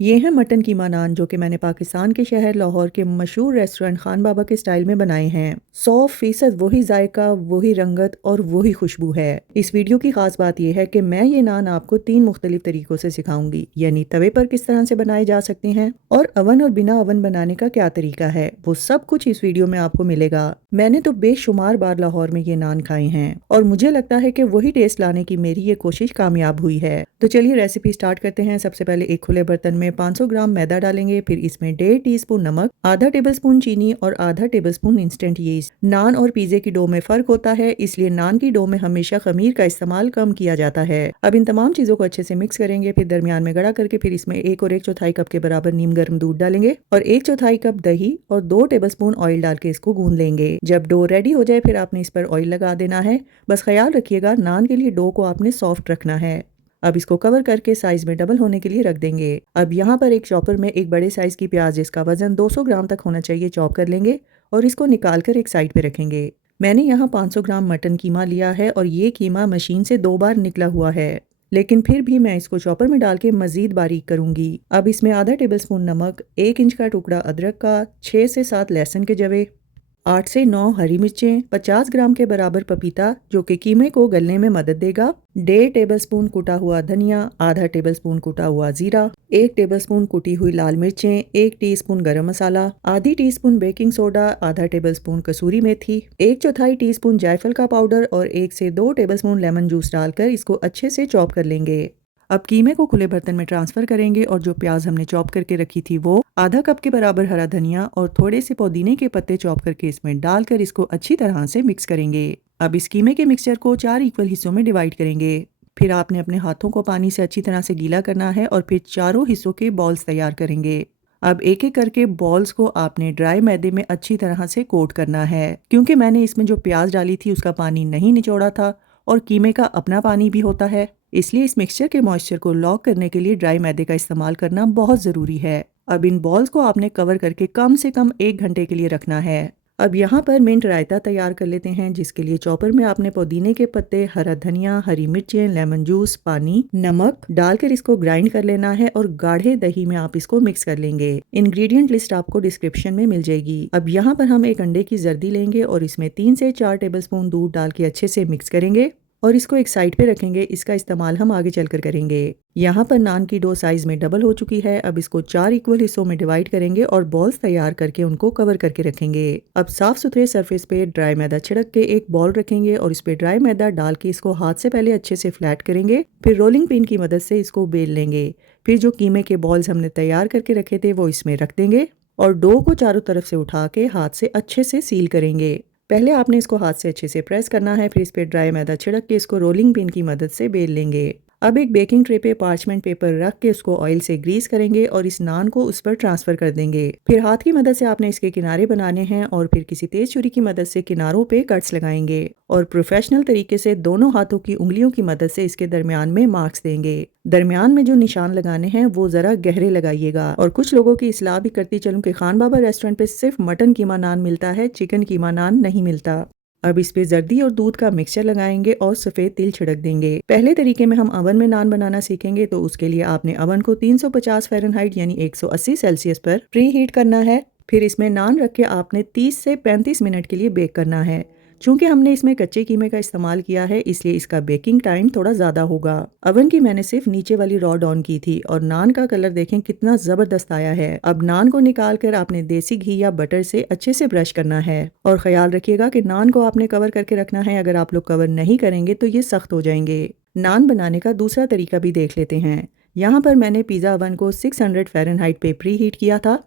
ये है मटन कीमा नान जो कि मैंने पाकिस्तान के शहर लाहौर के मशहूर रेस्टोरेंट खान बाबा के स्टाइल में बनाए हैं। 100% वही जायका, वही रंगत और वही खुशबू है। इस वीडियो की खास बात यह है कि मैं ये नान आपको 3 मुख्तलिफ तरीकों से सिखाऊंगी, यानी तवे पर किस तरह से बनाए जा सकते हैं और अवन और बिना अवन बनाने का क्या तरीका है, वो सब कुछ इस वीडियो में आपको मिलेगा। मैंने तो बेशुमार बार लाहौर में ये नान खाए हैं और मुझे लगता है कि वही टेस्ट लाने की मेरी ये कोशिश कामयाब हुई है। तो चलिए रेसिपी स्टार्ट करते हैं। सबसे पहले एक खुले बर्तन में 500 ग्राम मैदा डालेंगे, फिर इसमें 1.5 टीस्पून नमक, आधा टेबलस्पून चीनी और आधा टेबलस्पून इंस्टेंट यीस्ट। नान और पिज्जे की डो में फर्क होता है, इसलिए नान की डो में हमेशा खमीर का इस्तेमाल कम किया जाता है। अब इन तमाम चीजों को अच्छे से मिक्स करेंगे, फिर दरमियान में गड़ा करके फिर इसमें 1 और 1/4 कप के बराबर नीम गर्म दूध डालेंगे और 1/4 कप दही और 2 टेबलस्पून ऑयल डाल के इसको गूंद लेंगे। जब डो रेडी हो जाए फिर आपने इस पर ऑयल लगा देना है। बस ख्याल रखिएगा नान के लिए डो को आपने सॉफ्ट रखना है। अब इसको कवर करके साइज में डबल होने के लिए रख देंगे। अब यहाँ पर एक चॉपर में एक बड़े साइज की प्याज जिसका वजन 200 ग्राम तक होना चाहिए चॉप कर लेंगे और इसको निकाल कर एक साइड पे रखेंगे। मैंने यहाँ 500 ग्राम मटन कीमा लिया है और ये कीमा मशीन से 2 बार निकला हुआ है, लेकिन फिर भी मैं इसको चॉपर में डाल के मजीद बारीक करूंगी। अब इसमें आधा टेबलस्पून नमक, 1 इंच का टुकड़ा अदरक का, 6 से 7 लहसुन के जवे, 8 से 9 हरी मिर्चें, 50 ग्राम के बराबर पपीता जो कि कीमे को गलने में मदद देगा, 1.5 टेबलस्पून कुटा हुआ धनिया, आधा टेबलस्पून कुटा हुआ जीरा, 1 टेबलस्पून कुटी हुई लाल मिर्चें, 1 टीस्पून गरम मसाला, आधी टीस्पून बेकिंग सोडा, आधा टेबलस्पून कसूरी मेथी, 1/4 टीस्पून जायफल का पाउडर और 1 से 2 टेबलस्पून लेमन जूस डालकर इसको अच्छे से चॉप कर लेंगे। अब कीमे को खुले बर्तन में ट्रांसफर करेंगे और जो प्याज हमने चॉप करके रखी थी वो, आधा कप के बराबर हरा धनिया और थोड़े से पुदीने के पत्ते चॉप करके इसमें डालकर इसको अच्छी तरह से मिक्स करेंगे। अब इस कीमे के मिक्सचर को 4 इक्वल हिस्सों में डिवाइड करेंगे। फिर आपने अपने हाथों को पानी से अच्छी तरह से गीला करना है और फिर चारों हिस्सों के बॉल्स तैयार करेंगे। अब एक एक करके बॉल्स को आपने ड्राई मैदे में अच्छी तरह से कोट करना है। क्योंकि मैंने इसमें जो प्याज डाली थी उसका पानी नहीं निचोड़ा था और कीमे का अपना पानी भी होता है, इसलिए इस मिक्सचर के मॉइस्चर को लॉक करने के लिए ड्राई मैदे का इस्तेमाल करना बहुत ज़रूरी है। अब इन बॉल्स को आपने कवर करके कम से कम 1 घंटे के लिए रखना है। अब यहाँ पर मिंट रायता तैयार कर लेते हैं, जिसके लिए चॉपर में आपने पुदीने के पत्ते, हरा धनिया, हरी मिर्चें, लेमन जूस, पानी, नमक डालकर इसको ग्राइंड कर लेना है और गाढ़े दही में आप इसको मिक्स कर लेंगे। इंग्रेडिएंट लिस्ट आपको डिस्क्रिप्शन में मिल जाएगी। अब यहाँ पर हम एक अंडे की जर्दी लेंगे और इसमें 3 से 4 टेबलस्पून दूध डाल के अच्छे से मिक्स करेंगे और इसको एक साइड पे रखेंगे। इसका इस्तेमाल हम आगे चलकर करेंगे। यहाँ पर नान की डो साइज में डबल हो चुकी है। अब इसको 4 इक्वल हिस्सों में डिवाइड करेंगे और बॉल्स तैयार करके उनको कवर करके रखेंगे। अब साफ सुथरे सरफेस पे ड्राई मैदा छिड़क के एक बॉल रखेंगे और इस पे ड्राई मैदा डाल के इसको हाथ से पहले अच्छे से फ्लैट करेंगे, फिर रोलिंग पिन की मदद से इसको बेल लेंगे। फिर जो कीमे के बॉल्स हमने तैयार करके रखे थे वो इसमें रख देंगे और डो को चारों तरफ से उठा के हाथ से अच्छे से सील करेंगे। पहले आपने इसको हाथ से अच्छे से प्रेस करना है, फिर इस पे ड्राई मैदा छिड़क के इसको रोलिंग पिन की मदद से बेल लेंगे। अब एक बेकिंग ट्रे पे पार्चमेंट पेपर रख के उसको ऑयल से ग्रीस करेंगे और इस नान को उस पर ट्रांसफर कर देंगे। फिर हाथ की मदद से आपने इसके किनारे बनाने हैं और फिर किसी तेज छुरी की मदद से किनारों पे कट्स लगाएंगे और प्रोफेशनल तरीके से दोनों हाथों की उंगलियों की मदद से इसके दरमियान में मार्क्स देंगे। दरमियान में जो निशान लगाने हैं वो जरा गहरे लगाइएगा। और कुछ लोगों की इस्लाह भी करती चलूं कि खान बाबा रेस्टोरेंट पे सिर्फ मटन कीमा नान मिलता है, चिकन कीमा नान नहीं मिलता। अब इस पे जर्दी और दूध का मिक्सचर लगाएंगे और सफेद तिल छिड़क देंगे। पहले तरीके में हम अवन में नान बनाना सीखेंगे, तो उसके लिए आपने अवन को 350 फ़ारेनहाइट यानी 180 सेल्सियस पर प्री हीट करना है। फिर इसमें नान रख के आपने 30 से 35 मिनट के लिए बेक करना है। चूंकि हमने इसमें कच्चे कीमे का इस्तेमाल किया है इसलिए इसका बेकिंग टाइम थोड़ा ज़्यादा होगा। अवन की मैंने सिर्फ नीचे वाली रॉड ऑन की थी और नान का कलर देखें कितना ज़बरदस्त आया है। अब नान को निकाल कर आपने देसी घी या बटर से अच्छे से ब्रश करना है और ख्याल रखिएगा कि नान को आपने कवर करके रखना है। अगर आप लोग कवर नहीं करेंगे तो ये सख्त हो जाएंगे। नान बनाने का दूसरा तरीका भी देख लेते हैं। यहाँ पर मैंने पिज़्ज़ा अवन को 600 फ़ारेनहाइट पे प्री हीट किया था।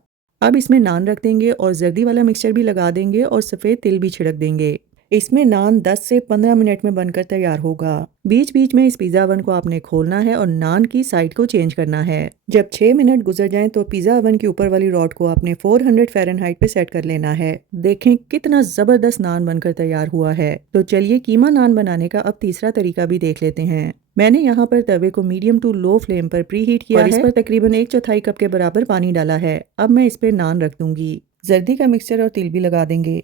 अब इसमें नान रख देंगे और जर्दी वाला मिक्सचर भी लगा देंगे और सफ़ेद तिल भी छिड़क देंगे। इसमें नान 10 से 15 मिनट में बनकर तैयार होगा। बीच बीच में इस पिज़्ज़ा अवन को आपने खोलना है और नान की साइड को चेंज करना है। जब 6 मिनट गुजर जाएं तो पिज़्ज़ा अवन के ऊपर वाली रॉड को आपने 400 फ़ारेनहाइट पे सेट कर लेना है। देखें कितना ज़बरदस्त नान बनकर तैयार हुआ है। तो चलिए कीमा नान बनाने का अब तीसरा तरीका भी देख लेते हैं। मैंने यहाँ पर तवे को मीडियम टू लो फ्लेम पर प्री हीट किया और इस पर तकरीबन 1/4 कप के बराबर पानी डाला है। अब मैं इस पे नान रख दूंगी। जर्दी का मिक्सचर और तिल भी लगा देंगे।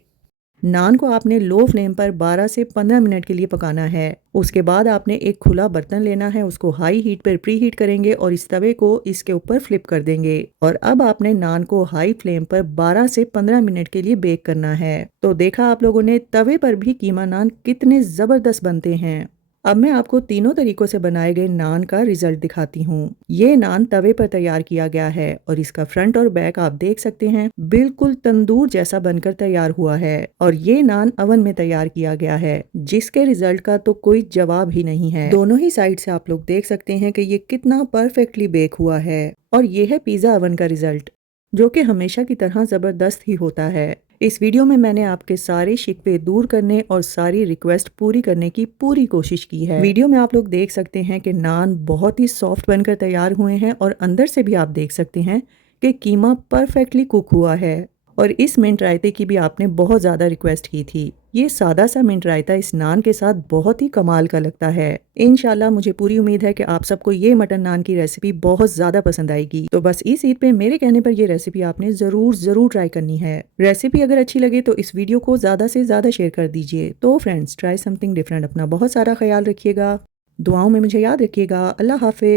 नान को आपने लो फ्लेम पर 12 से 15 मिनट के लिए पकाना है। उसके बाद आपने एक खुला बर्तन लेना है, उसको हाई हीट पर प्री हीट करेंगे और इस तवे को इसके ऊपर फ्लिप कर देंगे। और अब आपने नान को हाई फ्लेम पर 12 से 15 मिनट के लिए बेक करना है। तो देखा आप लोगों ने, तवे पर भी कीमा नान कितने जबरदस्त बनते हैं। अब मैं आपको तीनों तरीकों से बनाए गए नान का रिजल्ट दिखाती हूँ। ये नान तवे पर तैयार किया गया है और इसका फ्रंट और बैक आप देख सकते हैं, बिल्कुल तंदूर जैसा बनकर तैयार हुआ है। और ये नान अवन में तैयार किया गया है, जिसके रिजल्ट का तो कोई जवाब ही नहीं है। दोनों ही साइड से आप लोग देख सकते हैं कि ये कितना परफेक्टली बेक हुआ है। और ये है पिज्जा अवन का रिजल्ट, जो कि हमेशा की तरह जबरदस्त ही होता है। इस वीडियो में मैंने आपके सारे शिकवे दूर करने और सारी रिक्वेस्ट पूरी करने की पूरी कोशिश की है। वीडियो में आप लोग देख सकते हैं कि नान बहुत ही सॉफ्ट बनकर तैयार हुए हैं और अंदर से भी आप देख सकते हैं कि कीमा परफेक्टली कुक हुआ है। और इस मिंट रायते की भी आपने बहुत ज़्यादा रिक्वेस्ट की थी। ये सादा सा मिंट रायता इस नान के साथ बहुत ही कमाल का लगता है। इंशाल्लाह मुझे पूरी उम्मीद है कि आप सबको ये मटन नान की रेसिपी बहुत ज़्यादा पसंद आएगी। तो बस इस ईद पे मेरे कहने पर ये रेसिपी आपने ज़रूर ट्राई करनी है। रेसिपी अगर अच्छी लगे तो इस वीडियो को ज़्यादा से ज़्यादा शेयर कर दीजिए। तो फ्रेंड्स, ट्राई समथिंग डिफरेंट। अपना बहुत सारा ख्याल रखिएगा, दुआओं में मुझे याद रखिएगा। अल्लाह हाफिज।